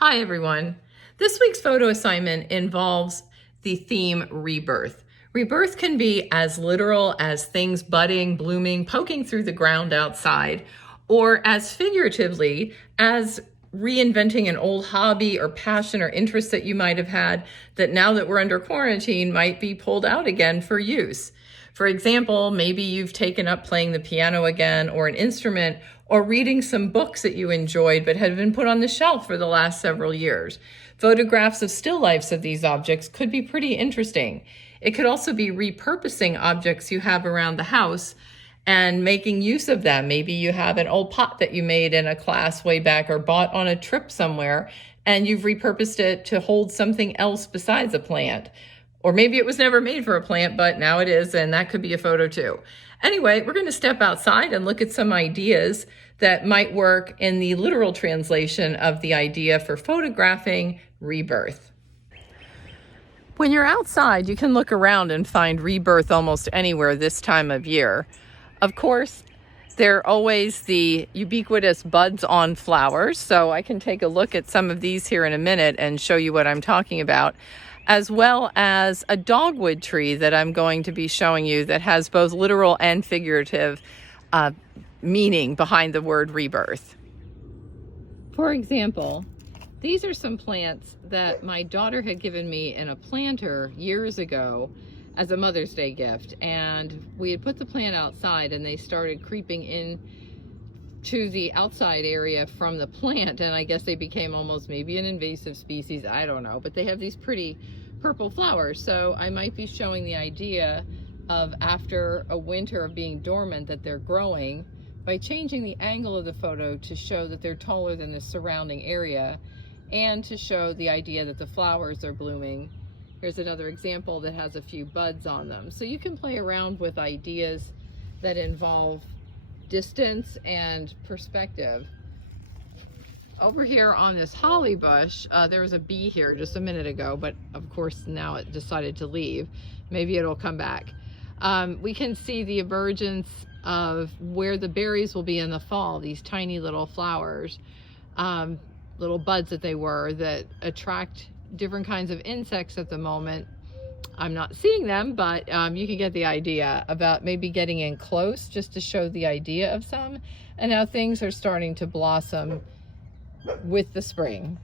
Hi everyone. This week's photo assignment involves the theme rebirth. Rebirth can be as literal as things budding, blooming, poking through the ground outside, or as figuratively as reinventing an old hobby or passion or interest that you might have had that now that we're under quarantine might be pulled out again for use. For example, maybe you've taken up playing the piano again or an instrument, or reading some books that you enjoyed but had been put on the shelf for the last several years. Photographs of still lifes of these objects could be pretty interesting. It could also be repurposing objects you have around the house and making use of them. Maybe you have an old pot that you made in a class way back or bought on a trip somewhere, and you've repurposed it to hold something else besides a plant. Or maybe it was never made for a plant, but now it is, and that could be a photo too. Anyway, we're going to step outside and look at some ideas that might work in the literal translation of the idea for photographing rebirth. When you're outside, you can look around and find rebirth almost anywhere this time of year. Of course, there are always the ubiquitous buds on flowers, so I can take a look at some of these here in a minute and show you what I'm talking about, as well as a dogwood tree that I'm going to be showing you that has both literal and figurative meaning behind the word rebirth. For example, these are some plants that my daughter had given me in a planter years ago as a Mother's Day gift, and we had put the plant outside and they started creeping in to the outside area from the plant, and I guess they became almost maybe an invasive species, I don't know, but they have these pretty purple flowers. So I might be showing the idea of, after a winter of being dormant, that they're growing by changing the angle of the photo to show that they're taller than the surrounding area and to show the idea that the flowers are blooming. Here's another example that has a few buds on them. So you can play around with ideas that involve distance and perspective. Over here on this holly bush, there was a bee here just a minute ago, but of course now it decided to leave. Maybe it'll come back. We can see the emergence of where the berries will be in the fall, these tiny little flowers, little buds that they were, that attract different kinds of insects at the moment. I'm not seeing them, but you can get the idea about maybe getting in close just to show the idea of some, and now things are starting to blossom with the spring.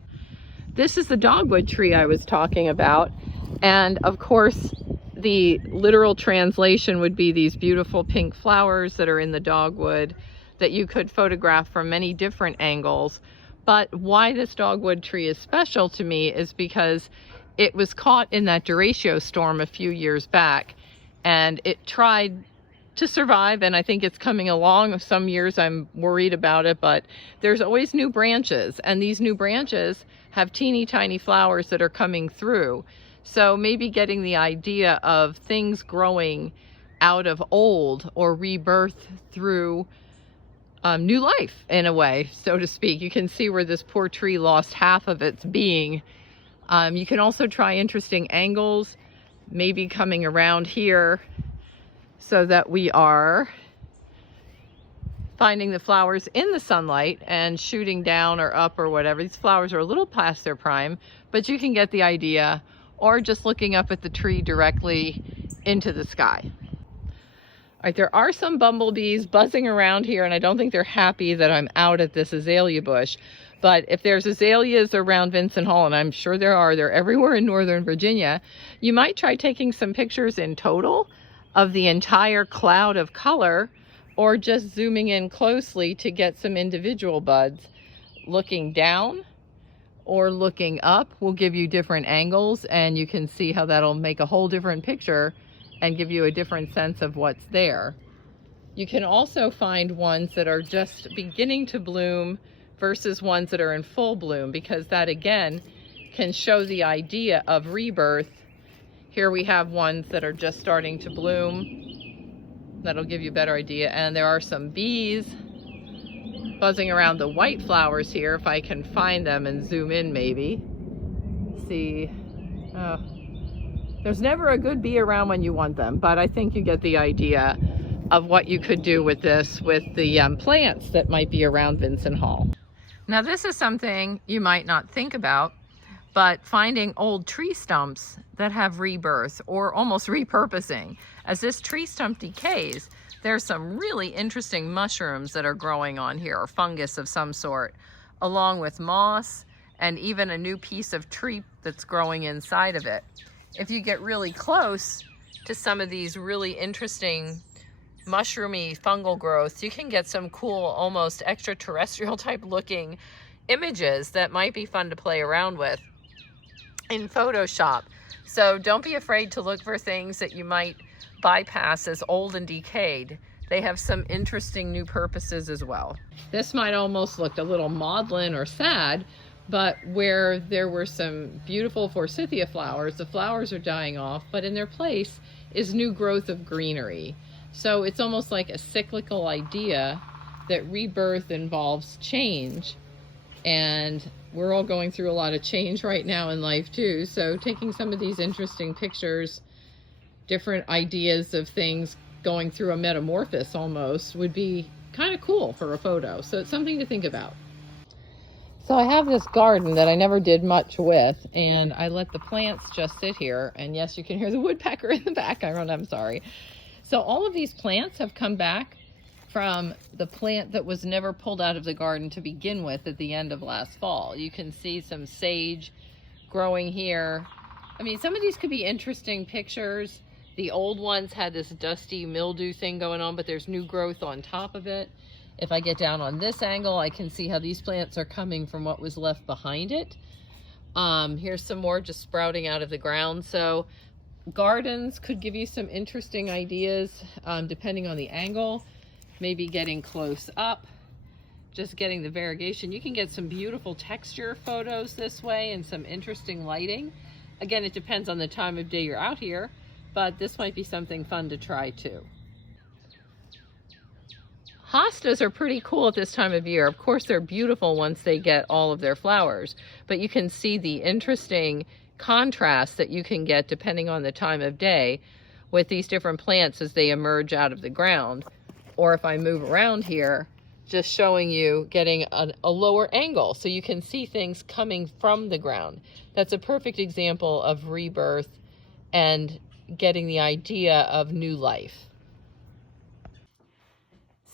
This is the dogwood tree I was talking about, and of course the literal translation would be these beautiful pink flowers that are in the dogwood that you could photograph from many different angles. But why this dogwood tree is special to me is because it was caught in that derecho storm a few years back, and it tried to survive, and I think it's coming along. Some years I'm worried about it, but there's always new branches, and these new branches have teeny tiny flowers that are coming through. So maybe getting the idea of things growing out of old, or rebirth through new life in a way, so to speak. You can see where this poor tree lost half of its being. You can also try interesting angles, maybe coming around here so that we are finding the flowers in the sunlight and shooting down or up or whatever. These flowers are a little past their prime, but you can get the idea, or just looking up at the tree directly into the sky. All right, there are some bumblebees buzzing around here, and I don't think they're happy that I'm out at this azalea bush. But if there's azaleas around Vincent Hall, and I'm sure there are, they're everywhere in Northern Virginia, you might try taking some pictures in total of the entire cloud of color, or just zooming in closely to get some individual buds. Looking down or looking up will give you different angles, and you can see how that'll make a whole different picture and give you a different sense of what's there. You can also find ones that are just beginning to bloom versus ones that are in full bloom, because that again can show the idea of rebirth. Here we have ones that are just starting to bloom. That'll give you a better idea. And there are some bees buzzing around the white flowers here, if I can find them and zoom in maybe. See, there's never a good bee around when you want them, but I think you get the idea of what you could do with this, with the plants that might be around Vincent Hall. Now this is something you might not think about, but finding old tree stumps that have rebirth or almost repurposing. As this tree stump decays, there's some really interesting mushrooms that are growing on here, or fungus of some sort, along with moss and even a new piece of tree that's growing inside of it. If you get really close to some of these really interesting mushroomy fungal growths, you can get some cool, almost extraterrestrial type looking images that might be fun to play around with in Photoshop. So don't be afraid to look for things that you might bypass as old and decayed. They have some interesting new purposes as well. This might almost look a little maudlin or sad, but where there were some beautiful forsythia flowers, the flowers are dying off, but in their place is new growth of greenery. So it's almost like a cyclical idea that rebirth involves change, and we're all going through a lot of change right now in life too. So taking some of these interesting pictures, different ideas of things going through a metamorphosis almost, would be kind of cool for a photo. So it's something to think about. So I have this garden that I never did much with, and I let the plants just sit here. And yes, you can hear the woodpecker in the background, I'm sorry. So all of these plants have come back from the plant that was never pulled out of the garden to begin with at the end of last fall. You can see some sage growing here. I mean, some of these could be interesting pictures. The old ones had this dusty mildew thing going on, but there's new growth on top of it. If I get down on this angle, I can see how these plants are coming from what was left behind it. Here's some more just sprouting out of the ground. So gardens could give you some interesting ideas depending on the angle. Maybe getting close up, just getting the variegation. You can get some beautiful texture photos this way and some interesting lighting. Again, it depends on the time of day you're out here, but this might be something fun to try too. Hostas are pretty cool at this time of year. Of course, they're beautiful once they get all of their flowers, but you can see the interesting contrast that you can get depending on the time of day with these different plants as they emerge out of the ground. Or if I move around here, just showing you getting a lower angle so you can see things coming from the ground. That's a perfect example of rebirth and getting the idea of new life.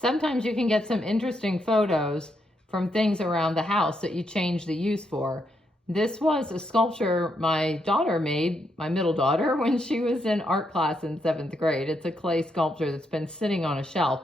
Sometimes you can get some interesting photos from things around the house that you change the use for. This was a sculpture my daughter made, my middle daughter, when she was in art class in 7th grade. It's a clay sculpture that's been sitting on a shelf.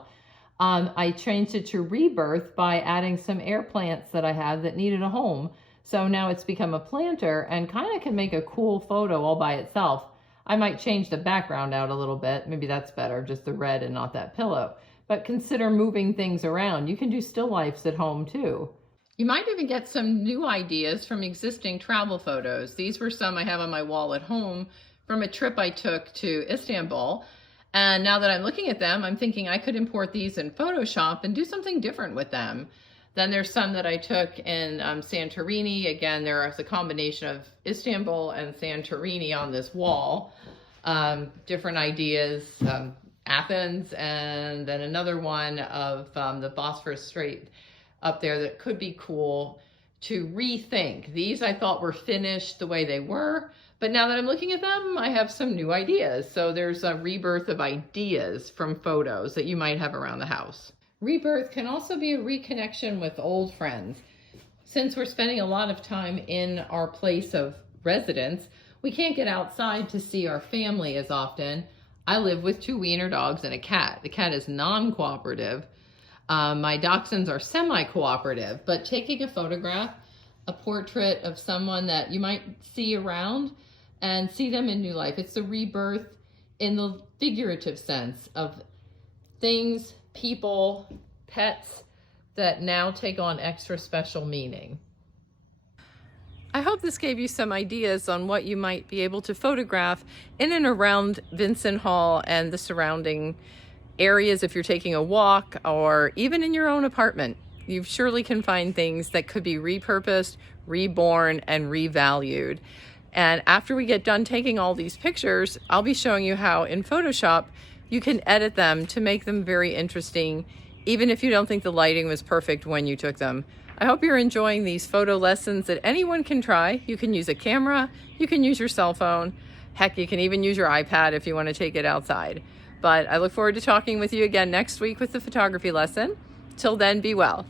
I changed it to rebirth by adding some air plants that I had that needed a home. So now it's become a planter and kind of can make a cool photo all by itself. I might change the background out a little bit. Maybe that's better, just the red and not that pillow. But consider moving things around. You can do still lifes at home too. You might even get some new ideas from existing travel photos. These were some I have on my wall at home from a trip I took to Istanbul. And now that I'm looking at them, I'm thinking I could import these in Photoshop and do something different with them. Then there's some that I took in Santorini. Again, there is a combination of Istanbul and Santorini on this wall. Different ideas, Athens, and then another one of the Bosphorus Strait up there that could be cool to rethink. These I thought were finished the way they were, but now that I'm looking at them, I have some new ideas. So there's a rebirth of ideas from photos that you might have around the house. Rebirth can also be a reconnection with old friends. Since we're spending a lot of time in our place of residence, we can't get outside to see our family as often. I live with 2 wiener dogs and a cat. The cat is non-cooperative. My dachshunds are semi-cooperative, but taking a photograph, a portrait of someone that you might see around and see them in new life. It's a rebirth in the figurative sense of things, people, pets that now take on extra special meaning. I hope this gave you some ideas on what you might be able to photograph in and around Vinson Hall and the surrounding areas if you're taking a walk, or even in your own apartment. You surely can find things that could be repurposed, reborn, and revalued. And after we get done taking all these pictures, I'll be showing you how in Photoshop you can edit them to make them very interesting even if you don't think the lighting was perfect when you took them. I hope you're enjoying these photo lessons that anyone can try. You can use a camera, you can use your cell phone, heck, you can even use your iPad if you want to take it outside. But I look forward to talking with you again next week with the photography lesson. Till then, be well.